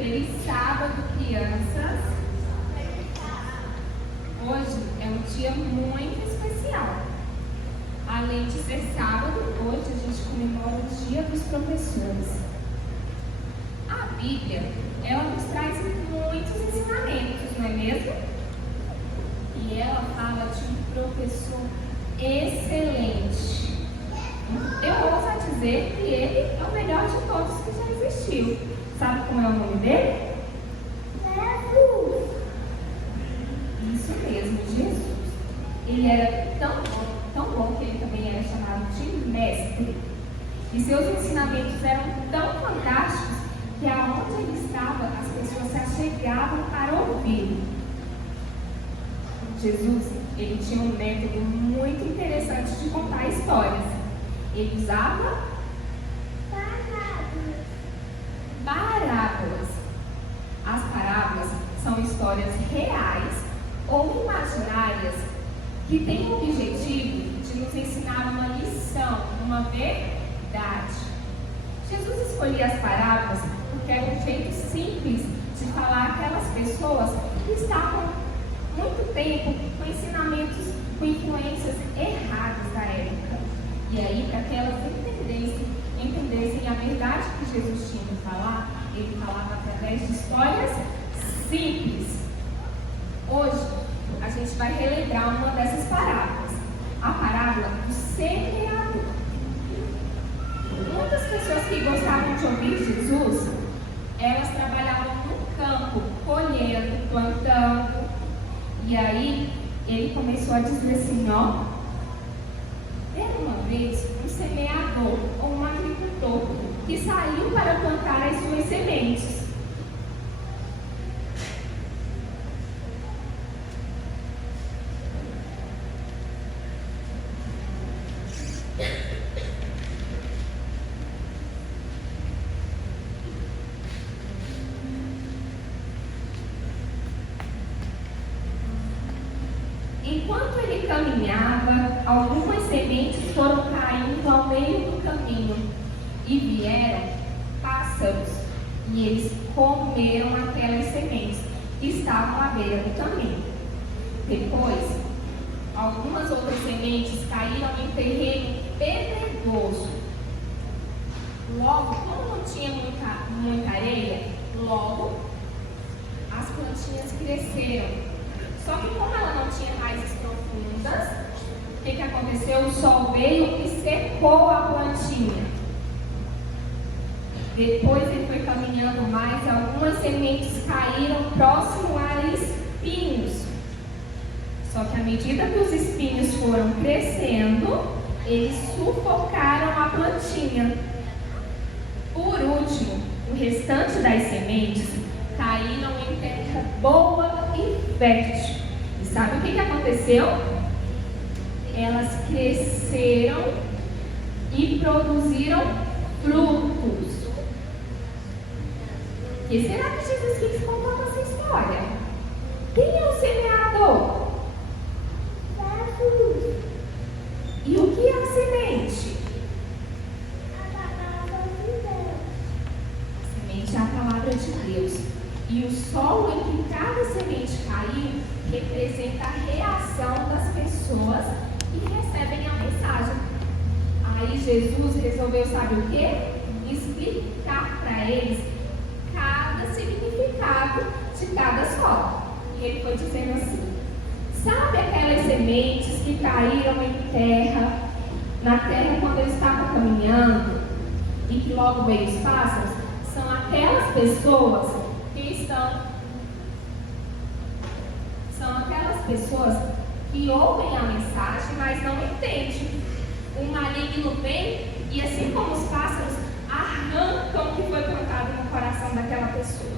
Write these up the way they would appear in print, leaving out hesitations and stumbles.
Feliz sábado, crianças. Hoje é um dia muito especial. Além de ser sábado, hoje a gente comemora o Dia dos Professores. A Bíblia, ela nos traz muitos ensinamentos, não é mesmo? E ela fala de um professor excelente. Eu ouso dizer que ele é o melhor de todos que já existiu. Sabe como é o nome dele? Jesus. Isso mesmo, Jesus. Ele era tão bom que ele também era chamado de mestre. E seus ensinamentos eram tão fantásticos que aonde ele estava, as pessoas se achegavam para ouvi-lo. Jesus, ele tinha um método muito interessante de contar histórias. Ele usava parábolas. As parábolas são histórias reais ou imaginárias que têm o objetivo de nos ensinar uma lição, uma verdade. Jesus escolhia as parábolas porque era um jeito simples de falar àquelas pessoas que estavam muito tempo com ensinamentos, com influências erradas da época. E aí, para que elas entendessem a verdade que Jesus tinha de falar, ele falava através de histórias simples. Hoje, a gente vai relembrar uma dessas parábolas, a parábola do semeador. Muitas pessoas que gostavam de ouvir Jesus, elas trabalhavam no campo, colhendo, plantando. E aí, ele começou a dizer assim, era uma vez um semeador ou um agricultor que saiu para plantar as suas sementes. Enquanto ele caminhava, algumas sementes foram caindo ao meio do caminho e vieram pássaros, e eles comeram aquelas sementes que estavam à beira do caminho. Depois, algumas outras sementes caíram em terreno pedregoso. Logo, como não tinha muita areia, logo as plantinhas cresceram. Só que como ela não tinha raízes profundas, o que aconteceu? O sol veio e secou a plantinha. Depois ele foi caminhando mais, algumas sementes caíram próximo a espinhos. Só que à medida que os espinhos foram crescendo, eles sufocaram a plantinha. Por último, o restante das sementes caíram em terra boa e fértil. E sabe o que aconteceu? Elas cresceram e produziram frutos. O que será que Jesus quis contar com essa história? Quem é o semeador? Jesus. E o que é a semente? A semente é a palavra de Deus. E o solo em que cada semente caiu representa a reação das pessoas que recebem a mensagem. Aí Jesus resolveu, sabe o quê? Explicar para eles cada significado de cada solo. E ele foi dizendo assim: sabe aquelas sementes que caíram em terra, na terra quando eles estavam caminhando, e que logo veio os pássaros? São aquelas pessoas são aquelas pessoas que ouvem a mensagem, mas não entendem. O maligno vem e, assim como os pássaros, arrancam o que foi plantado no coração daquela pessoa.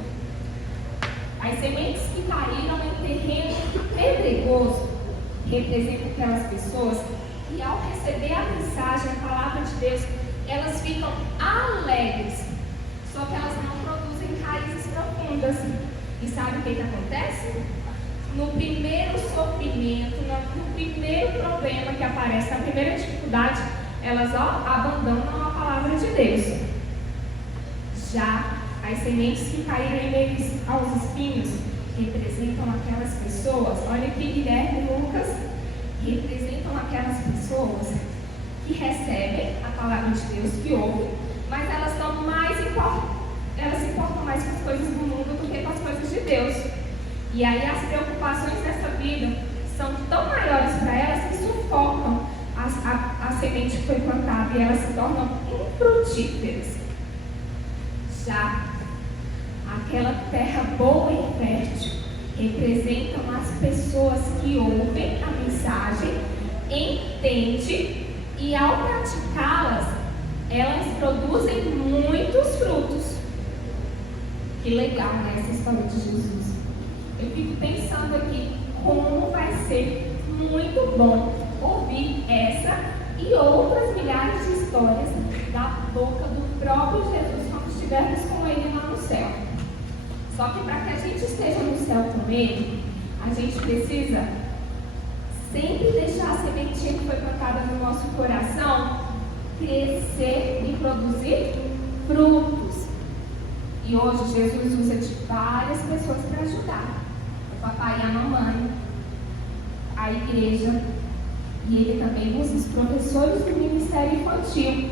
As sementes que caíram em terreno pedregoso representam aquelas pessoas que, ao receber a mensagem, a palavra de Deus, elas ficam alegres, só que elas não produzem raízes profundas. E sabe o que acontece? No primeiro sofrimento, no primeiro problema que aparece, na primeira dificuldade, elas abandonam a palavra de Deus. Já as sementes que caíram em meio aos espinhos representam aquelas pessoas, olha aqui Guilherme e Lucas, representam aquelas pessoas que recebem a palavra de Deus, que ouvem, mas elas se importam mais com as coisas do mundo do que com as coisas de Deus. E aí as preocupações dessa vida são tão maiores para elas que sufocam a semente que foi plantada e elas se tornam infrutíferas. Já aquela terra boa e fértil representam as pessoas que ouvem a mensagem, entendem e ao praticá-las, elas produzem muitos frutos. Que legal, né, essa história de Jesus. Eu fico pensando aqui como vai ser muito bom ouvir essa e outras milhares de histórias da boca do próprio Jesus quando estivermos com Ele lá no céu. Só que para que a gente esteja no céu com Ele, a gente precisa sempre deixar a sementinha que foi plantada no nosso coração crescer e produzir frutos. E hoje Jesus usa de várias pessoas para ajudar. O papai e a mamãe, a igreja, e ele também usa os professores do Ministério Infantil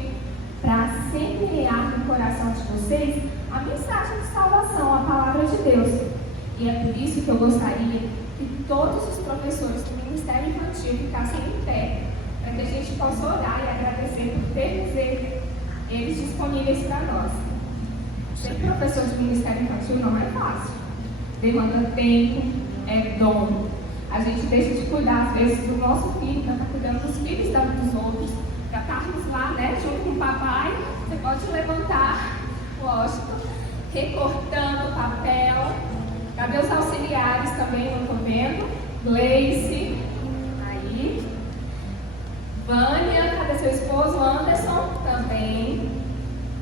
para semear no coração de vocês a mensagem de salvação, a palavra de Deus. E é por isso que eu gostaria que todos os professores do Ministério Infantil ficassem em pé, para que a gente possa orar e agradecer por termos eles disponíveis para nós. Ser professor de Ministério Infantil não é fácil. Demanda tempo, é dom. A gente deixa de cuidar, às vezes, do nosso filho, para estar cuidando dos filhos dos outros, para estarmos lá, né, junto com o papai. Você pode levantar, lógico, recortando papel. Cadê os auxiliares também? Não estou vendo. Gleice, aí. Vânia, cadê seu esposo? Anderson, também.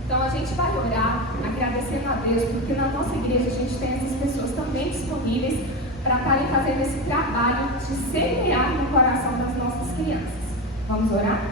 Então a gente vai orar, agradecendo a Deus, porque na nossa igreja a gente tem essas pessoas também disponíveis para estarem fazendo esse trabalho de semear no coração das nossas crianças. Vamos orar?